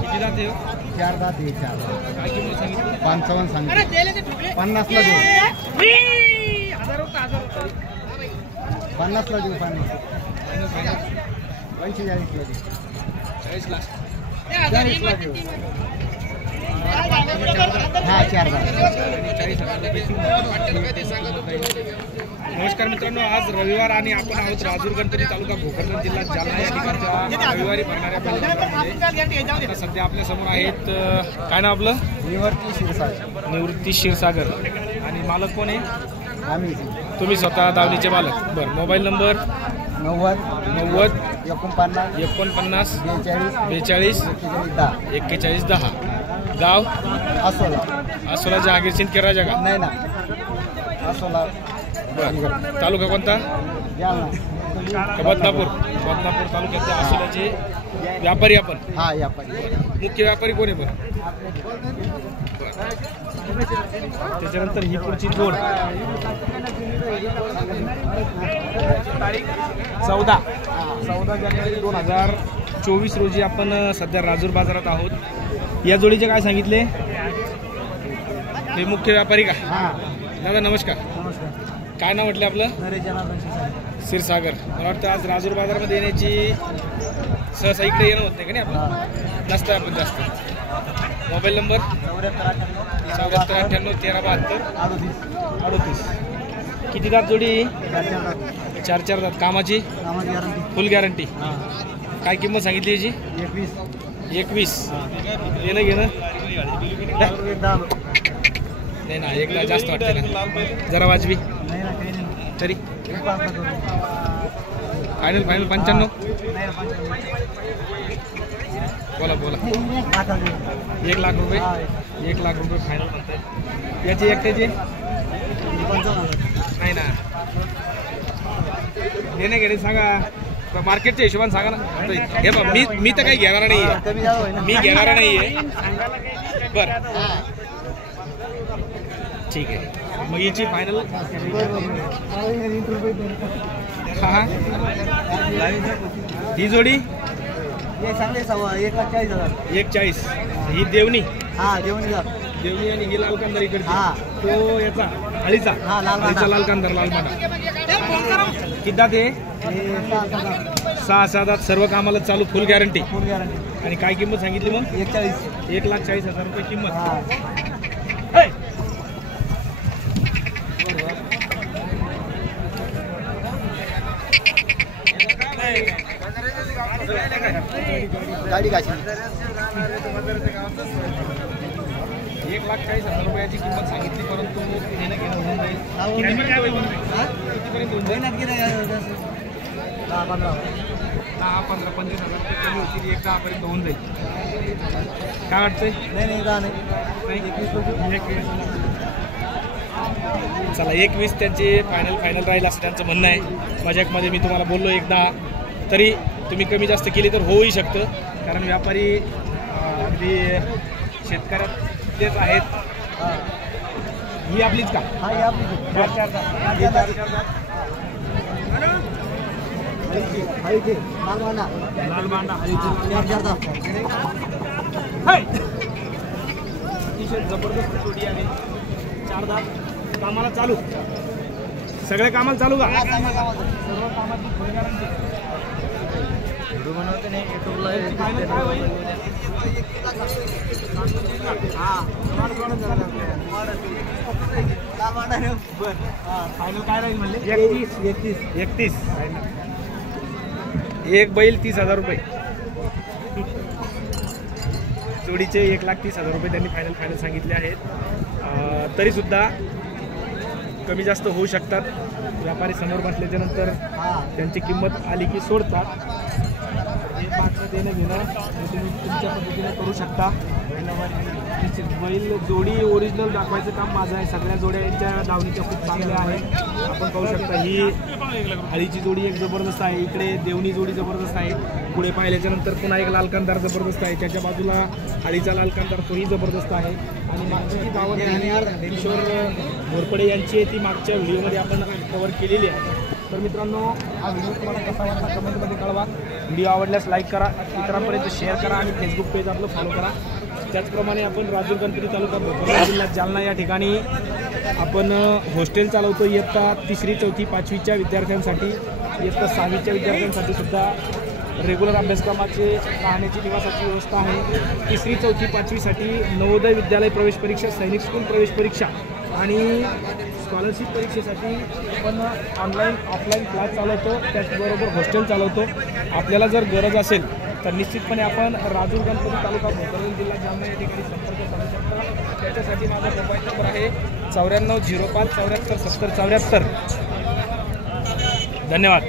किती जाते हो? 4 दात आहे 4. काय किंमत सांगितली? 55 सांगितलं. 50 ला देऊ. 50 ला देऊ. 50 45 ला देऊ. 40 लाख. 40 ला देऊ. हा 4 दात. 40,000 रुपये नमस्कार मित्रांनो, आज रविवार आणि आपण आहोत राजूर गणपती तालुका भोकरदन जिल्हा जालना या ठिकाणच्या रविवारी भरणाऱ्या बैलगाड्यामध्ये. सध्या आपल्या समोर आहेत, काय नाव आपलं? निवृत्ती क्षीरसागर. निवृत्ती क्षीरसागर. आणि मालक कोण आहे? आम्ही. तुम्ही स्वतः दावणीचे मालक. बरं, मोबाईल नंबर 90 49 49 42 41 10. गाव आसोला जहागीर सिंदखेड का? नाही ना, आसोला. बरं, तालुका कोणता? बदनापूर. बदनापूर तालुक्यातल्या आसोल्याचे व्यापारी आपण. हा व्यापारी. मुख्य व्यापारी कोण आहे? बरं, त्याच्यानंतर ही पुढची जोड 14 जानेवारी 2024 रोजी आपण सध्या राजूर बाजारात आहोत. या जोडीचे काय सांगितले? हे मुख्य व्यापारी का? दादा नमस्कार. काय नाव म्हटलं आपलं? क्षीरसागर. मला वाटतं आज राजूर बाजारामध्ये येण्याची सहसा इकडे येणं होत नाही का? नाही आपण नसतं आपण जास्त. Mobile number 74 98 13 72 38. किती दात जोडी? 4 दात. कामाची फुल गॅरंटी. काय किंमत सांगितली याची? 21. येणं घेणं नाही ना, एकदा जास्त वाटते ना, जरा वाजवी तरी. फायनल 95. बोला 1 लाख रुपये. 1 लाख रुपये फायनल म्हणताय. याची एकट्याची नाही ना, घेणे घेणे सांगा, मार्केटच्या हिशोबाने सांगा ना. हे बघ, मी तर काही घेणार नाही आहे, मी घेणार नाही आहे. बरं ठीक आहे, मग याची फायनल. हा ही जोडी 1,40,000. ही देवणी. देवणी आणि ही लाल कांदार इकडची. तो याचा हळीचा लाल कांदार, लाल माडा. किती ते? 6 दात. सर्व कामाला चालू, फुल गॅरंटी. आणि काय किंमत सांगितली मग? 1,40,000 रुपये किंमत. गाडी गाची 1,40,000 रुपयाची किंमत सांगितली, परंतु घेणं होऊन जाईल. कितीपर्यंत होऊन जाईल? 10-15-25,000 रुपये कमी होतील. 10 पर्यंत होऊन जाईल. काय वाटतंय? नाही. चला 21 त्यांचे फायनल राहील असं त्यांचं म्हणणं आहे. मजाकमध्ये मी तुम्हाला बोललो एकदा, तरी तुम्ही कमी जास्त केली तर होऊही शकतं, कारण व्यापारी अगदी शेतकऱ्यातलेच आहेत. ही आपलीच का? लाल मांडा अतिशय जबरदस्त जोडी आहे. 4 दात. कामाला चालू, सगळ्या कामाला चालू का? सर्व कामाची फुल गॅरंटी. फायनल काय होईल? फायनल काय राहील म्हणले? 31. एक बैल 30,000 रुपये. जोडीचे 1,30,000 रुपये त्यांनी फायनल सांगितले आहेत. तरी सुद्धा कमी जास्त होऊ शकतात. व्यापारी समोर बसल्याच्या नंतर त्यांची किंमत आली की सोडतात. हे मात्र देणं घेणं तुम्ही तुमच्या पद्धतीने करू शकता. बैल जोडी ओरिजिनल दाखवायचं काम माझं आहे. सगळ्या जोड्या यांच्या दावणीच्या खूप चांगल्या आहेत. आपण पाहू शकता ही हळीची जोडी एक जबरदस्त आहे. इकडे देवणी जोडी जबरदस्त आहे. पुढे पाहिल्याच्या नंतर पुन्हा एक लाल कांदार जबरदस्त आहे. त्याच्या बाजूला हळीचा लाल कांदार तोही जबरदस्त आहे. आणि मागची दावण किशोर घोरपडे यांची ती मागच्या व्हिडिओमध्ये आपण कव्हर केलेली आहे. तर मित्रांनो हा व्हिडिओ तुम्हाला कसा वाटला कमेंटमध्ये कळवा. व्हिडिओ आवडल्यास लाईक करा, इतरांपर्यंत शेअर करा आणि फेसबुक पेज आपलं फॉलो करा. त्याचप्रमाणे आपण राजूर गणपती तालुका भोकरदन जिल्हा जालना या ठिकाणी आपण हॉस्टेल चालवतो. इयत्ता 3री 4थी 5वीच्या विद्यार्थ्यांसाठी, इयत्ता 6वीच्या विद्यार्थ्यांसाठी सुद्धा रेग्युलर अभ्यासक्रमाचे राहण्याची निवासाची व्यवस्था आहे. 3री 4थी 5वीसाठी नवोदय विद्यालय प्रवेश परीक्षा, सैनिक स्कूल प्रवेश परीक्षा आणि स्कॉलरशिप परीक्षेसाठी आपण ऑनलाईन ऑफलाईन क्लास चालवतो. त्याचबरोबर हॉस्टेल चालवतो. आपल्याला जर गरज असेल तर निश्चितपणे आपण राजूर गणपती तालुका भोकरदन जिल्हा जालना या ठिकाणी संपर्क साधू शकता. त्याच्यासाठी माझा मोबाईल नंबर आहे 9405 74 70 74. धन्यवाद.